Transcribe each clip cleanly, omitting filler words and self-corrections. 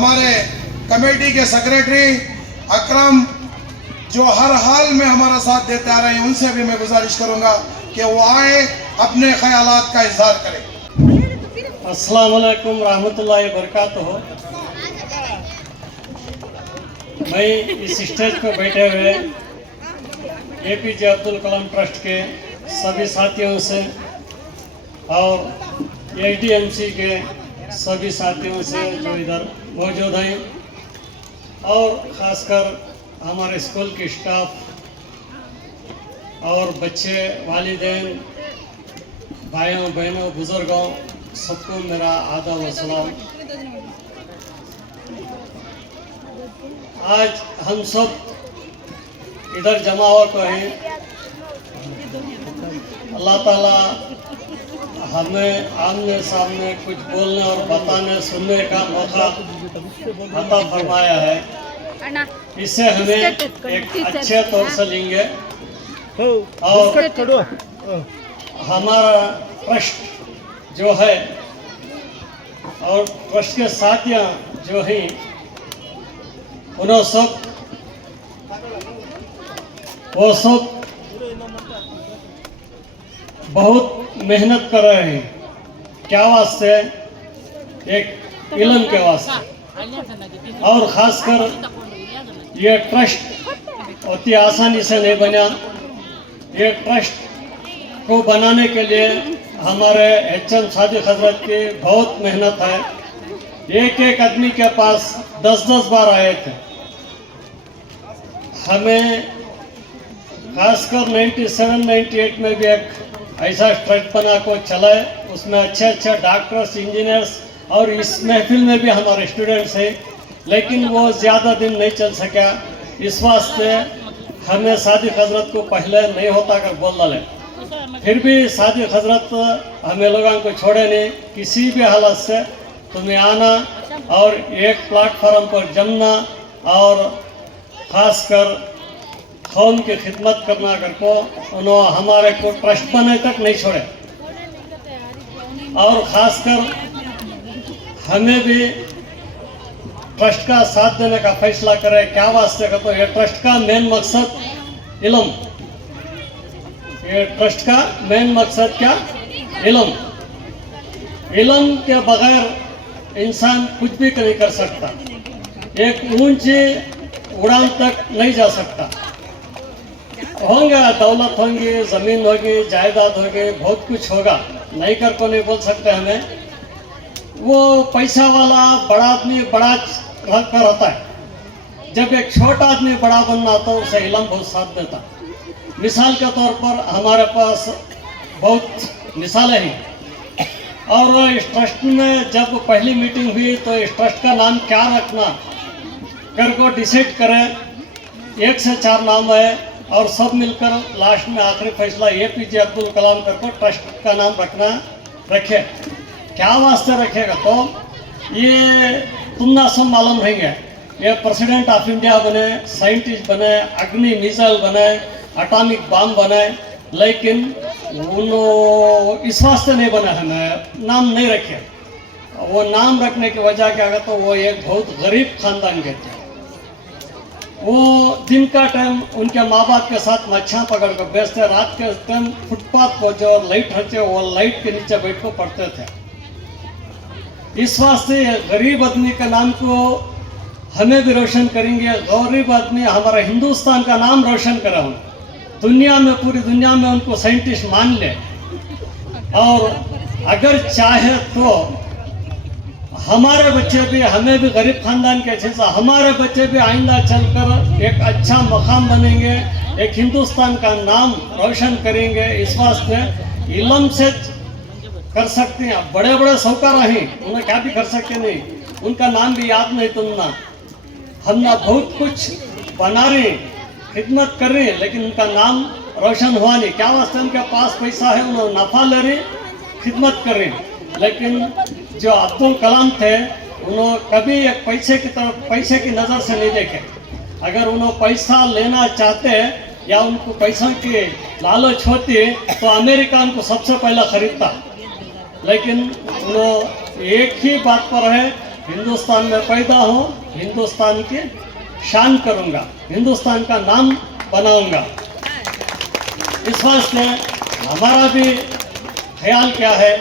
हमारे कमेटी के सेक्रेटरी अकरम जो हर हाल में हमारा साथ देते आ रहे हैं, उनसे भी मैं गुजारिश करूंगा कि वो आए, अपने ख्यालात का इजहार करें। अस्सलाम वालेकुम रहमतुल्लाहि व बरकातुहू। मैं इस स्टेज पर बैठे हुए APJ अब्दुल कलाम ट्रस्ट के सभी साथियों से और SDMC के सभी साथियों से जो इधर मौजूद हैं और ख़ासकर हमारे स्कूल के स्टाफ और बच्चे, वालिदैन, भाइयों बहनों, बुज़ुर्गों, सबको मेरा आदाब व सलाम। आज हम सब इधर जमा होकर हैं। अल्लाह ताला हमें आमने सामने कुछ बोलने और बताने सुनने का मौका अता फरमाया है। इससे हमें एक अच्छे तौर से लेंगे और हमारा ट्रस्ट जो है और ट्रस्ट के साथियाँ जो हैं उन्होंने वो सब बहुत मेहनत कर रहे हैं। क्या वास्ते? एक इल्म के वास्ते। और ख़ासकर ये ट्रस्ट अति आसानी से नहीं बना। ये ट्रस्ट को बनाने के लिए हमारे HM सादिक हजरत की बहुत मेहनत है। एक एक आदमी के पास 10-10 बार आए थे। हमें खासकर 97-98 में भी एक ऐसा ट्रस्ट बना को चला है। उसमें अच्छे डॉक्टर्स, इंजीनियर्स और इस महफिल में भी हमारे स्टूडेंट्स हैं, लेकिन वो ज़्यादा दिन नहीं चल सका। इस वास्ते हमें सादिक हजरत को पहले नहीं होता कर बोल डाले। फिर भी सादिक हजरत हमें लोगों को छोड़े नहीं। किसी भी हालत से तुम्हें आना और एक प्लेटफॉर्म पर जमना और ख़ासकर कौम की खिदमत करना कर को उन्होंने हमारे को ट्रस्ट बने तक नहीं छोड़े। और ख़ासकर हमें भी ट्रस्ट का साथ देने का फैसला करे। क्या वास्ते का? तो ये ट्रस्ट का मेन मकसद इल्म। ये ट्रस्ट का मेन मकसद क्या? इल्म। इल्म के बगैर इंसान कुछ भी नहीं कर सकता। एक ऊंची उड़ान तक नहीं जा सकता। होंगे दौलत होंगी, ज़मीन होगी, जायदाद होगी, बहुत कुछ होगा, नहीं कर को नहीं बोल सकते हमें। वो पैसा वाला बड़ा आदमी बड़ा कर होता है। जब एक छोटा आदमी बड़ा बनना तो उसे इल्म बहुत साथ देता। मिसाल के तौर पर हमारे पास बहुत मिसालें हैं। और इस ट्रस्ट में जब पहली मीटिंग हुई तो इस ट्रस्ट का नाम क्या रखना कर को डिसाइड करें। 1 से 4 नाम है और सब मिलकर लास्ट में आखिरी फैसला APJ अब्दुल कलाम कर को ट्रस्ट का नाम रखे। क्या वास्ते रखेगा? तो ये तुम ना सब मालूम रहेंगे। ये प्रेसिडेंट ऑफ इंडिया बने, साइंटिस्ट बने, अग्नि मिसाइल बने, एटॉमिक बम बने, लेकिन उन्होंने इस वास्ते नहीं बना। हमें नाम नहीं रखे। वो नाम रखने की वजह क्या है? तो वो एक बहुत गरीब खानदान के थे। वो दिन का टाइम उनके माँ बाप के साथ मच्छियाँ पकड़ कर बेचते, रात के टाइम फुटपाथ को जो लाइट रहते वो लाइट के नीचे बैठ कर पढ़ते थे। इस वास्ते गरीब आदमी के नाम को हमें भी रोशन करेंगे। गरीब आदमी हमारा हिंदुस्तान का नाम रोशन करा। दुनिया में, पूरी दुनिया में उनको साइंटिस्ट मान ले। और अगर चाहे तो हमारे बच्चे भी, हमें भी गरीब खानदान के जैसा हमारे बच्चे भी आइंदा चलकर एक अच्छा मकाम बनेंगे, एक हिंदुस्तान का नाम रोशन करेंगे। इस वास्ते इल्म से कर सकते हैं। बड़े बड़े साहूकार हैं, उन्हें क्या भी कर सकते नहीं, उनका नाम भी याद नहीं तुमना। हम ना बहुत कुछ बना रहे, खिदमत कर रहे, लेकिन उनका नाम रोशन हुआ नहीं। क्या वास्ते? उनके पास पैसा है, उन्होंने नफ़ा ले रहे, खिदमत कर रहे। लेकिन जो अब्दुल कलाम थे उन्होंने कभी एक पैसे की तरफ, पैसे की नज़र से नहीं देखे। अगर उन्होंने पैसा लेना चाहते या उनको पैसा की लालच होती तो अमेरिका उनको सबसे पहला खरीदता। लेकिन उन्होंने एक ही बात पर है, हिंदुस्तान में पैदा हूँ, हिंदुस्तान की शान करूँगा, हिंदुस्तान का नाम बनाऊँगा। इस वास्ते हमारा भी ख्याल क्या है,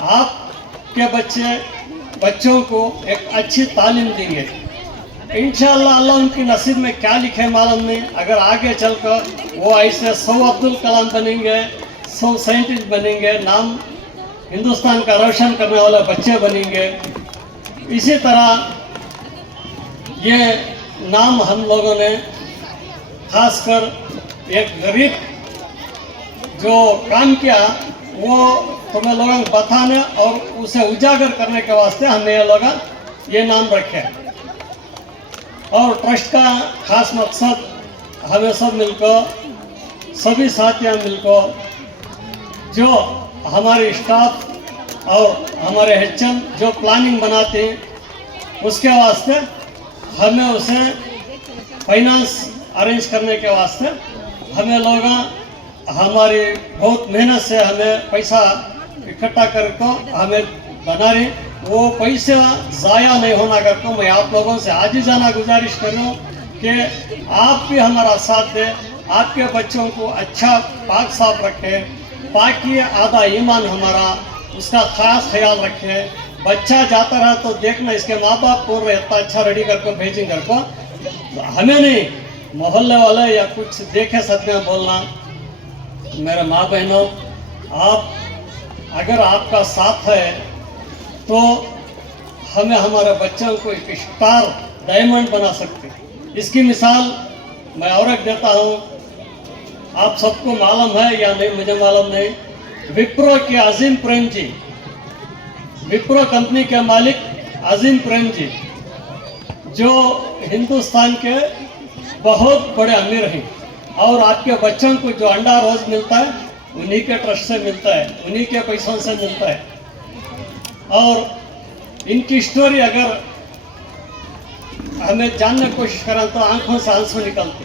आपके बच्चों को एक अच्छी तालीम देंगे। इंशाअल्लाह अल्लाह उनकी नसीब में क्या लिखे मालूम नहीं, अगर आगे चलकर वो ऐसे 100 अब्दुल कलाम बनेंगे, 100 साइंटिस्ट बनेंगे, नाम हिंदुस्तान का रोशन करने वाले बच्चे बनेंगे। इसी तरह ये नाम हम लोगों ने खासकर एक गरीब जो काम किया वो तुम्हें लोगों को बताने और उसे उजागर करने के वास्ते हमने ये लोग ये नाम रखे। और ट्रस्ट का खास मकसद हमें सब मिलकर, सभी साथियाँ मिलकर, जो हमारे स्टाफ और हमारे एचएम जो प्लानिंग बनाते हैं उसके वास्ते हमें उसे फाइनेंस अरेंज करने के वास्ते हमें लोग हमारी बहुत मेहनत से हमें पैसा इकट्ठा करके हमें बना रहे। वो पैसा ज़ाया नहीं होना करके मैं आप लोगों से आज ही जाना गुजारिश कर रहा हूँ कि आप भी हमारा साथ दें, आपके बच्चों को अच्छा पाक साफ रखें, पाकि आधा ईमान हमारा उसका खास ख्याल रखें। बच्चा जाता रहा तो देखना इसके माँ बाप को इतना अच्छा रेडी करके भेजें करके, हमें नहीं मोहल्ले वाले या कुछ देखे सच में बोलना। मेरे माँ बहनों, आप अगर आपका साथ है तो हमें हमारे बच्चों को एक स्टार डायमंड बना सकते हैं। इसकी मिसाल मैं और एक देता हूँ, आप सबको मालूम है या नहीं मुझे मालूम नहीं, विप्रो के अजीम प्रेम जी, विप्रो कंपनी के मालिक अजीम प्रेम जी जो हिंदुस्तान के बहुत बड़े अमीर हैं, और आपके बच्चों को जो अंडा रोज मिलता है उन्हीं के ट्रस्ट से मिलता है, उन्हीं के पैसों से मिलता है। और इनकी स्टोरी अगर हमें जानने की कोशिश करें तो आंखों से आंसू निकलते।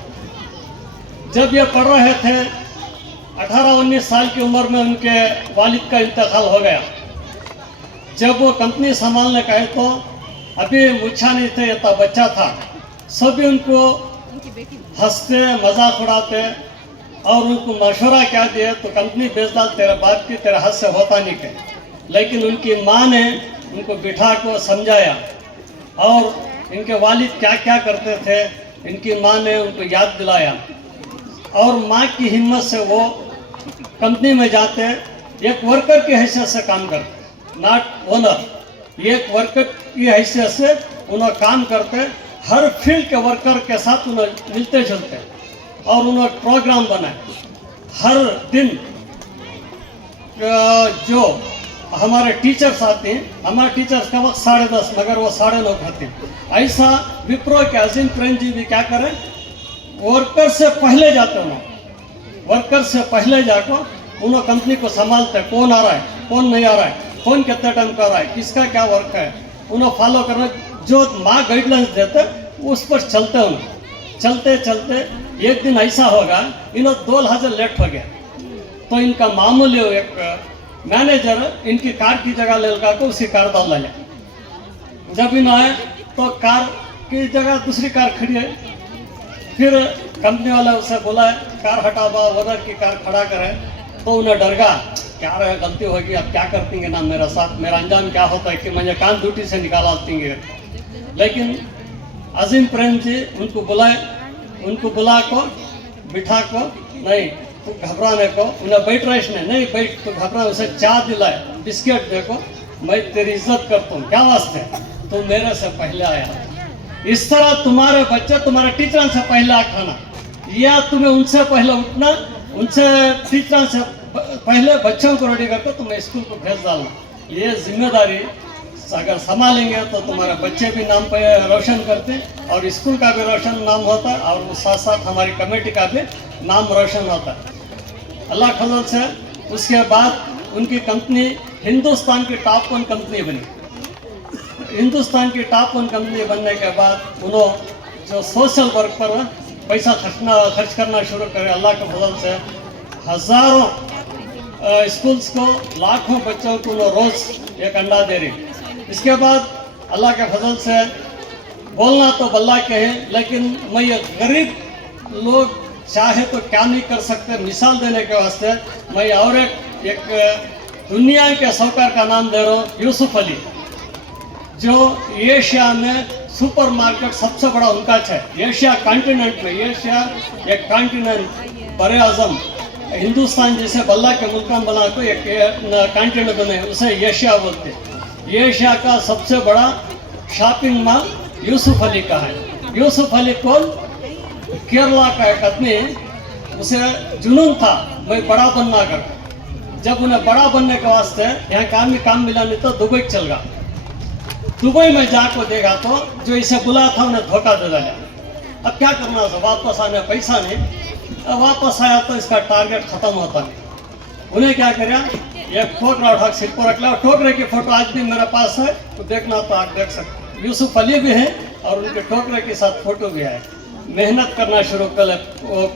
जब ये पढ़ रहे थे 18-19 साल की उम्र में उनके वालिद का इंतकाल हो गया। जब वो कंपनी संभालने गए तो अभी मुच्छा नहीं थे, इतना बच्चा था। सभी उनको हंसते मजाक उड़ाते और उनको मशवरा क्या दिए तो कंपनी बेच डाल, तेरे बाप की तेरे हाथ से होता नहीं के। लेकिन उनकी माँ ने उनको बिठा को समझाया और इनके वालिद क्या क्या करते थे इनकी माँ ने उनको याद दिलाया, और माँ की हिम्मत से वो कंपनी में जाते, एक वर्कर की हैसियत से काम करते, नॉट ओनर। एक वर्कर की हैसियत से उन्हें काम करते, हर फील्ड के वर्कर के साथ उन्हें मिलते जुलते और उन्हें प्रोग्राम बनाए। हर दिन जो हमारे टीचर्स आते हैं, हमारे टीचर्स का वक्त 10:30 मगर वो 9:30 खाते हैं। ऐसा विप्रो के अजीम प्रेम जी भी क्या करें, वर्कर से पहले जाते हैं, वर्कर से पहले जाकर उन्होंने कंपनी को संभालते, कौन आ रहा है कौन नहीं आ रहा है, कौन कितने टाइम कर रहा है, किसका क्या वर्क है, उन्हें फॉलो करना। जो माँ गाइडलाइंस देते उस पर चलते हैं। चलते चलते एक दिन ऐसा होगा इन्हों 2 लहजे लेट हो गया तो इनका मामूली एक मैनेजर इनकी कार की जगह ले लगा को उसी कार डाल डाले। जब इन आए तो कार की जगह दूसरी कार खड़ी है। फिर कंपनी वाला उसे बोला कार हटावा, उधर की कार खड़ा करे, तो उन्हें डर गया क्या रहे गलती होगी, अब क्या करती ना मेरा साथ, मेरा अंजाम क्या होता है कि मुझे काम ड्यूटी से निकाला देंगे। लेकिन अजीम प्रेम जी उनको बुलाए, उनको बुला को बिठा को, नहीं तो घबराने को, उन्हें बैठ रहे नहीं बैठ तो घबरा, उसे चाय दिलाए, बिस्किट देखो, मैं तेरी इज्जत करता हूँ, क्या वास्ते तो मेरे से पहले आया। इस तरह तुम्हारे बच्चे तुम्हारे टीचर से पहले खाना, या तुम्हें उनसे पहले उठना, उनसे टीचर से पहले बच्चों को रेडी करके तुम्हें स्कूल को भेज डालना। ये जिम्मेदारी अगर संभालेंगे तो तुम्हारे बच्चे भी नाम पे रोशन करते और स्कूल का भी रोशन नाम होता है और साथ साथ हमारी कमेटी का भी नाम रोशन होता है अल्लाह फजल से। उसके बाद उनकी कंपनी हिंदुस्तान की टॉप 1 कंपनी बनी। हिंदुस्तान की टॉप 1 कंपनी बनने के बाद उन्होंने जो सोशल वर्क पर पैसा खर्च करना शुरू करे, अल्लाह के फजल से हज़ारों स्कूल्स को, लाखों बच्चों को रोज़ एक अंडा दे रही। इसके बाद अल्लाह के फजल से बोलना तो बल्ला के हैं, लेकिन मैं ये गरीब लोग चाहे तो क्या नहीं कर सकते, मिसाल देने के वास्ते मैं और एक दुनिया के साहूकार का नाम दे रहा हूँ, यूसुफ अली, जो एशिया में सुपरमार्केट सबसे बड़ा उनका है। एशिया कॉन्टिनेंट में, एशिया एक कॉन्टिनेंट बड़े आजम हिंदुस्तान जैसे बल्ला के मुल्क में बना को एक कॉन्टिनेंट बने, उसे एशिया बोलते हैं। एशिया का सबसे बड़ा शॉपिंग मॉल यूसुफ अली का है। यूसुफ अली कौन? केरला का एक आदमी, उसे जुनून था मैं बड़ा बनना कर। जब उन्हें बड़ा बनने के वास्ते यहाँ काम मिला नहीं तो दुबई चल गया। दुबई में जाकर देखा तो जो इसे बुलाया था उन्हें धोखा दे दिया। अब क्या करना था, वापस आने पैसा नहीं, अब वापस आया तो इसका टारगेट खत्म होता नहीं। उन्हें क्या करा, एक ठोकरा उठा सिर पर रख लिया। ठोकरे की फोटो आज भी मेरे पास है, तो देखना तो आप देख सकते। यूसुफ अली भी है और उनके ठोकरे के साथ फोटो भी है। मेहनत करना शुरू कर,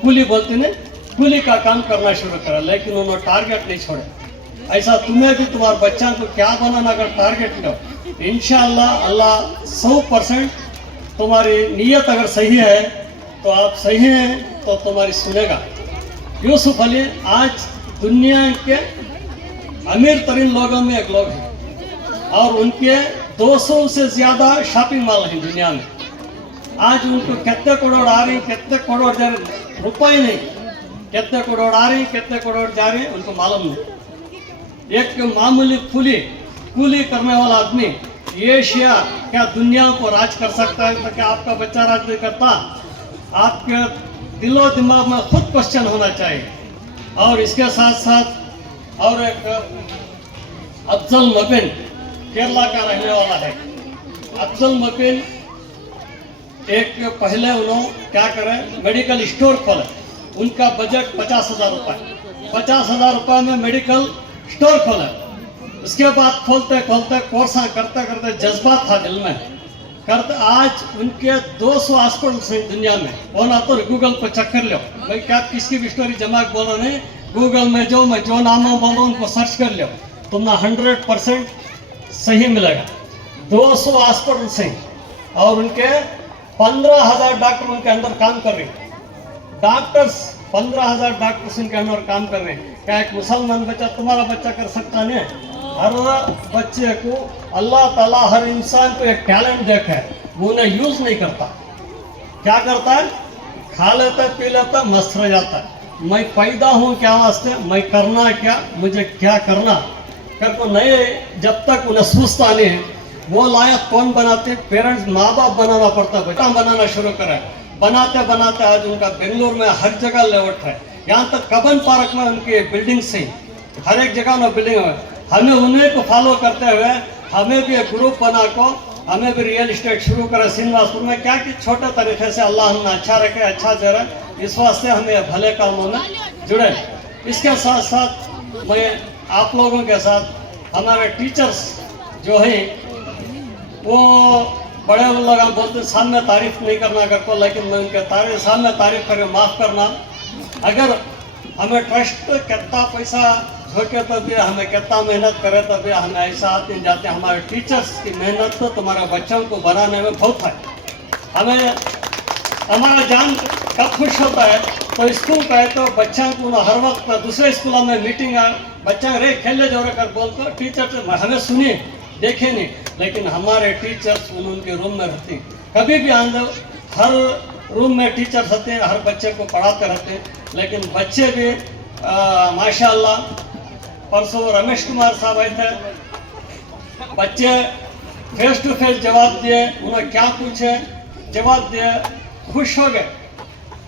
कूली बोलते ने, कूली का काम करना शुरू करा, लेकिन उन्होंने टारगेट नहीं छोड़े। ऐसा तुम्हें भी तुम्हारे बच्चा को क्या बनाना अगर टारगेट लो, इंशाअल्लाह अल्लाह 100% तुम्हारी नीयत अगर सही है तो आप सही हैं तो तुम्हारी सुनेगा। यूसुफ अली आज दुनिया के अमीर तरीन लोगों में एक लोग हैं और उनके 200 से ज़्यादा शॉपिंग मॉल हैं दुनिया में। आज उनको कितने करोड़ आ रही, कितने करोड़ जा रहे, रुपये नहीं, कितने करोड़ आ रही, कितने करोड़ जा रहे उनको मालूम नहीं। एक मामूली कूली करने वाला आदमी एशिया क्या दुनिया को राज कर सकता है? तो क्या आपका बच्चा राज नहीं करता? आपके दिलो दिमाग में खुद क्वेश्चन होना चाहिए। और इसके साथ साथ और एक अफजल मबिन केरला का रहने वाला है। अफजल मबिन एक पहले उन्होंने क्या करें, मेडिकल स्टोर खोले। उनका बजट 50,000 रुपये, 50,000 रुपये में मेडिकल स्टोर खोले। उसके बाद खोलते खोलते कोर्सा करते करते जज्बा था दिल में करते, आज उनके 200 हॉस्पिटल्स हैं दुनिया में। वो ना तो गूगल पर चेक कर लो, भाई क्या किसकी भी स्टोरी जमा बोल रहा नहीं, गूगल में मैं जो नाम बोल रहा हूँ उनको सर्च कर लो, तुम्हें 100% सही मिलेगा। 200 हॉस्पिटल्स हैं और उनके 15,000 डॉक्टर उनके अंदर काम कर रहे हैं। डॉक्टर्स 15,000 डॉक्टर्स उनके अंदर काम कर रहे हैं। क्या एक मुसलमान बच्चा तुम्हारा बच्चा कर सकता नहीं? हर बच्चे को अल्लाह ताला हर इंसान को एक टैलेंट देखा है, वो उन्हें यूज नहीं करता। क्या करता है? खा लेता है, पी लेता है, मस्त रह जाता है। मैं पैदा हूँ क्या वास्ते, मैं करना क्या, मुझे क्या करना कर को नए, जब तक उन्हें सूझता नहीं है वो लायक कौन बनाते? पेरेंट्स, माँ बाप बनाना पड़ता है। बच्चा बनाना शुरू करें, बनाते बनाते आज उनका बेंगलोर में हर जगह लेआउट है। यहाँ तक कबन पार्क में उनकी बिल्डिंग्स हैं, हर एक जगह में बिल्डिंग है। हमें उन्हें को फॉलो करते हुए हमें भी एक ग्रुप बना को हमें भी रियल इस्टेट शुरू करें श्रीनिवासपुर में। क्या कि छोटे तरीके से अल्लाह हमें अच्छा रखे, अच्छा दे रहे, इस वास्ते हमें भले कामों में जुड़े। इसके साथ साथ मैं आप लोगों के साथ हमारे टीचर्स जो हैं वो बड़े लोग बोलते सामने तारीफ नहीं करना करते, लेकिन मैं उनके सामने तारीफ करके माफ़ करना। अगर हमें ट्रस्ट कितना पैसा झोंके तो भी, हमें कितना मेहनत करे तो भी हमें ऐसा हाथ नहीं जाते। हमारे टीचर्स की मेहनत तो तुम्हारे बच्चों को बनाने में बहुत है। हमें हमारा जान कब खुश होता है तो स्कूल का है तो बच्चों को हर वक्त दूसरे स्कूलों में मीटिंग है, बच्चा रे खेलने जो कर बोलते टीचर हमें सुनिए देखे नहीं, लेकिन हमारे टीचर्स उनके रूम में रहते हैं। कभी भी आंदो हर रूम में टीचर्स रहते हैं, हर बच्चे को पढ़ाते रहते हैं। लेकिन बच्चे भी माशाल्लाह, परसों रमेश कुमार साहब आए थे, बच्चे फेस टू फेस जवाब दिए। उन्होंने क्या पूछे जवाब दिए, खुश हो गए।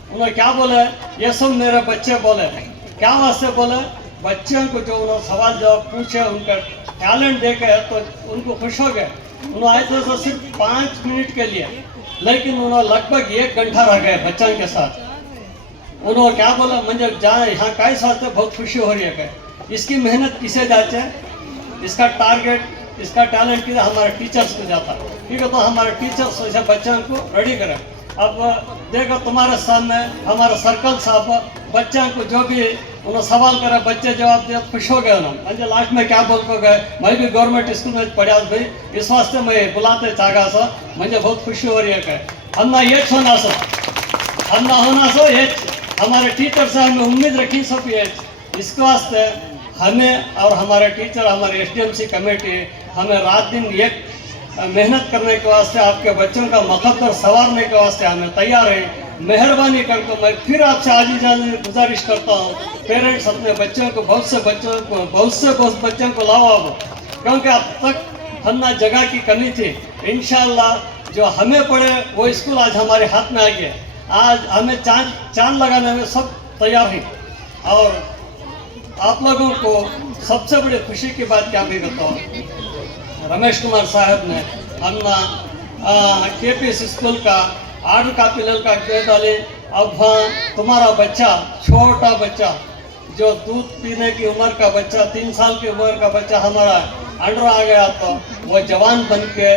उन्होंने क्या बोले, ये सब मेरे बच्चे बोले। क्या वास्ते बोले? बच्चों को जो उन्होंने सवाल जवाब पूछे उनका टैलेंट देखे तो उनको खुश हो गए। उन्होंने आए थे तो सिर्फ 5 मिनट के लिए, लेकिन उन्होंने लगभग 1 घंटा रह गए बच्चों के साथ। उन्होंने क्या बोला, मुझे जहाँ यहाँ का वास्ते बहुत खुशी हो रही है। इसकी मेहनत किसे जाते हैं, इसका टारगेट, इसका टैलेंट किसे? हमारे टीचर्स को जाता है। ठीक है, तो हमारे टीचर्स ऐसे बच्चों को रेडी करें। अब देखो तुम्हारे सामने हमारे सर्कल साहब बच्चा को जो भी उन्होंने सवाल करा बच्चे जवाब दिया खुश हो गए उन्होंने म्हणजे लास्ट में क्या बोल को गए मैं भी गवर्नमेंट स्कूल में पढ़ा भाई इस वास्ते मैं बुलाते चागा सो मुझे बहुत खुशी हो रही है कि हम ना ये होना सो हम ना होना सो ये हमारे टीचर से हमें उम्मीद रखी सब ये इसके वास्ते हमें और हमारे टीचर हमारे एसडीएमसी कमेटी हमें रात दिन एक मेहनत करने के वास्ते आपके बच्चों का मुकद्दर संवारने के वास्ते हमें तैयार है। मेहरबानी करके मैं फिर आपसे आजीजानी गुजारिश करता हूँ पेरेंट्स अपने बच्चों को बहुत से बच्चों को लाओ अब क्योंकि अब तक हमने जगह की कमी थी। इंशाल्लाह जो हमें पड़े वो स्कूल आज हमारे हाथ में आ गया। आज हमें चांद लगाने में सब तैयार हैं और आप लोगों को सबसे बड़ी खुशी की बात क्या भी बताओ रमेश कुमार साहब ने हमने केपीएस स्कूल का आर्ट का पिलर का गेट डाले। अब हाँ तुम्हारा बच्चा छोटा बच्चा जो दूध पीने की उम्र का बच्चा 3 साल की उम्र का बच्चा हमारा अंडर आ गया तो वो जवान बन के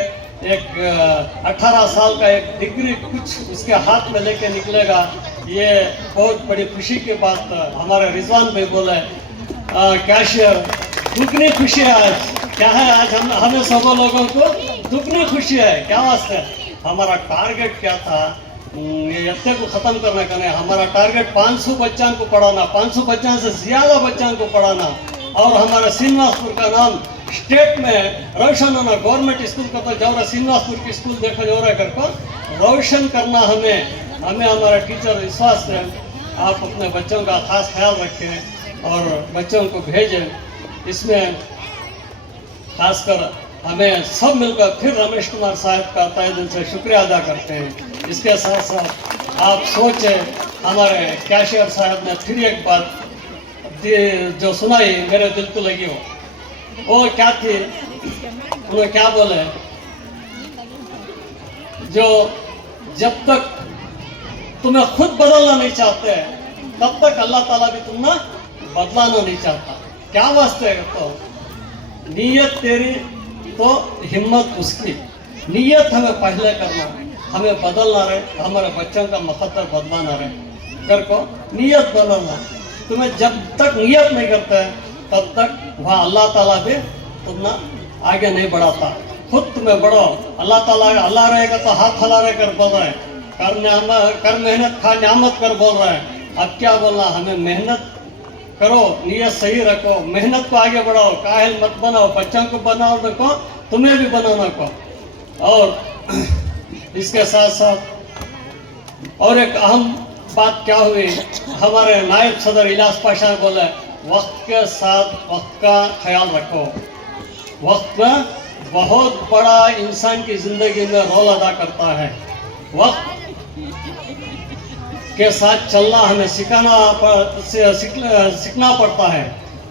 एक 18 साल का एक डिग्री कुछ उसके हाथ में लेके निकलेगा। ये बहुत बड़ी खुशी की बात हमारे रिजवान भाई बोले कैशियर दुगनी खुशी है आज क्या है आज हमें सब लोगों को दुगनी खुशी है क्या वास्ते हमारा टारगेट क्या था ये हत्या को ख़त्म करने का नहीं हमारा टारगेट 500 बच्चों को पढ़ाना 500 बच्चों से ज़्यादा बच्चों को पढ़ाना और हमारा श्रीनिवासपुर का नाम स्टेट में रोशन होना। गवर्नमेंट स्कूल का तो जो रहा श्रीनिवासपुर की स्कूल देखा जो रहा करके रोशन करना हमें हमारा टीचर विश्वास है। आप अपने बच्चों का खास ख्याल रखें और बच्चों को भेजें। इसमें खासकर हमें सब मिलकर फिर रमेश कुमार साहब का तहे दिल से शुक्रिया अदा करते हैं। इसके साथ साथ आप सोचें हमारे कैशियर साहब ने फिर एक बात जो सुनाई मेरे दिल को लगी हो वो क्या थी उन्होंने क्या बोले जो जब तक तुम्हें खुद बदलना नहीं चाहते तब तक अल्लाह ताला भी तुम्हें बदलाना नहीं चाहता। क्या वास्ते तो नीयत तेरी तो हिम्मत उसकी नीयत हमें पहले करना हमें बदलना रहे हमारे बच्चों का मुकद्दर बदलाना रहे कर को नीयत बदलना। तुम्हें जब तक नीयत नहीं करते तब तक वहाँ अल्लाह ताला भी तुम्हें आगे नहीं बढ़ाता। खुद तुम्हें बढ़ो अल्लाह ताला अल्लाह रहेगा तो हाथ फैला रहे कर बोल रहे हैं कर मेहनत खा न्यामत कर बोल रहे हैं। अब क्या बोलना हमें मेहनत करो नीयत सही रखो मेहनत को आगे बढ़ाओ काहिल मत बनाओ बच्चों को बनाओ रखो तुम्हें भी बनाना को। और इसके साथ साथ और एक अहम बात क्या हुई हमारे नायब सदर इलियास पाशा बोले वक्त के साथ वक्त का ख्याल रखो। वक्त बहुत बड़ा इंसान की ज़िंदगी में रोल अदा करता है। वक्त के साथ चलना हमें सीखना पड़ता है।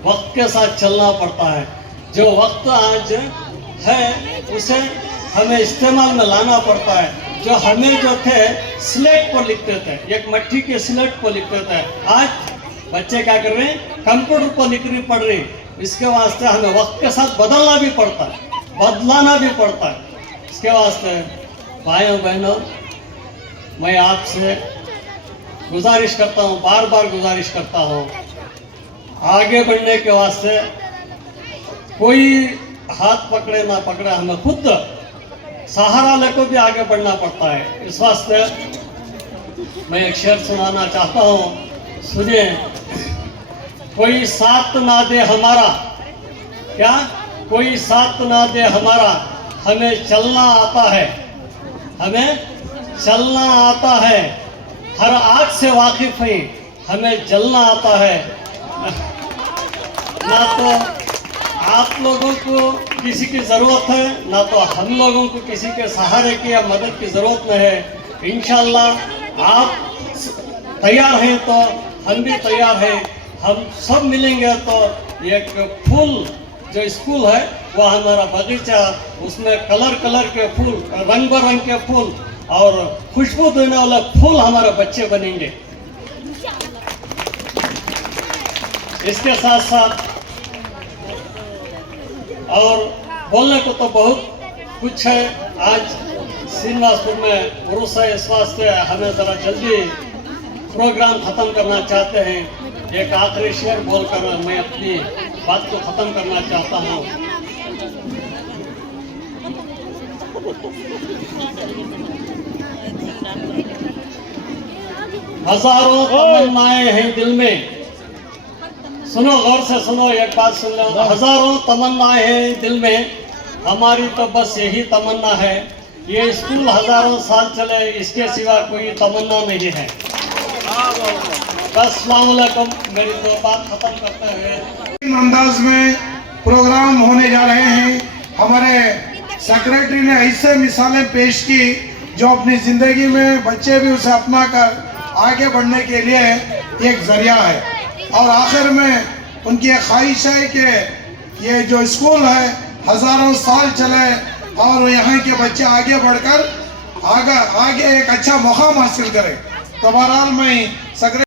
वक्त के साथ चलना पड़ता है। जो वक्त आज है उसे हमें इस्तेमाल में लाना पड़ता है। जो हमें जो थे स्लेट पर लिखते थे एक मट्टी के स्लेट पर लिखते थे आज बच्चे क्या कर रहे हैं कंप्यूटर पर लिखनी पड़ रही। इसके वास्ते हमें वक्त के साथ बदलना भी पड़ता है बदलाना भी पड़ता है। इसके वास्ते भाइयों बहनों मैं आपसे गुजारिश करता हूँ बार बार गुजारिश करता हूँ आगे बढ़ने के वास्ते कोई हाथ पकड़े ना पकड़े हमें खुद सहारा लेकर भी आगे बढ़ना पड़ता है। इस वास्ते मैं एक शेर सुनाना चाहता हूँ सुनिए। कोई साथ ना दे हमारा क्या कोई साथ ना दे हमारा हमें चलना आता है हमें चलना आता है। हर आग से वाकिफ हैं हमें जलना आता है। ना तो आप लोगों को किसी की ज़रूरत है ना तो हम लोगों को किसी के सहारे की या मदद की ज़रूरत नहीं है। इंशाल्लाह आप तैयार हैं तो हम भी तैयार हैं। हम सब मिलेंगे तो एक फूल जो स्कूल है वो हमारा बगीचा उसमें कलर के फूल रंग बिरंग के फूल और खुशबू देने वाले फूल हमारे बच्चे बनेंगे। इसके साथ साथ और बोलने को तो बहुत कुछ है। आज श्रीनिवासपुर में उर्स है इस वास्ते हमें ज़रा जल्दी प्रोग्राम ख़त्म करना चाहते हैं। एक आखिरी शेर बोलकर मैं अपनी बात को ख़त्म करना चाहता हूँ। हजारों तमन्नाएं हैं दिल में, सुनो गौर से सुनो, एक बात सुन लो। हजारों तमन्नाएं हैं दिल में, हमारी तो बस यही तमन्ना है, ये स्कूल हजारों साल चले, इसके सिवा कोई तमन्ना नहीं है। बस अस्सलाम वालेकुम, मेरी दो बात खत्म करते हुए इन अंदाज में प्रोग्राम होने जा रहे हैं। हमारे सेक्रेटरी ने ऐसे मिसालें पेश की जो अपनी जिंदगी में बच्चे भी उसे अपना कर आगे बढ़ने के लिए एक जरिया है। और आखिर में उनकी एक ख्वाहिश है कि ये जो स्कूल है हजारों साल चले और यहाँ के बच्चे आगे बढ़कर आगे एक अच्छा मुकाम हासिल करें। तो बहरहाल मैं सेक्रेटरी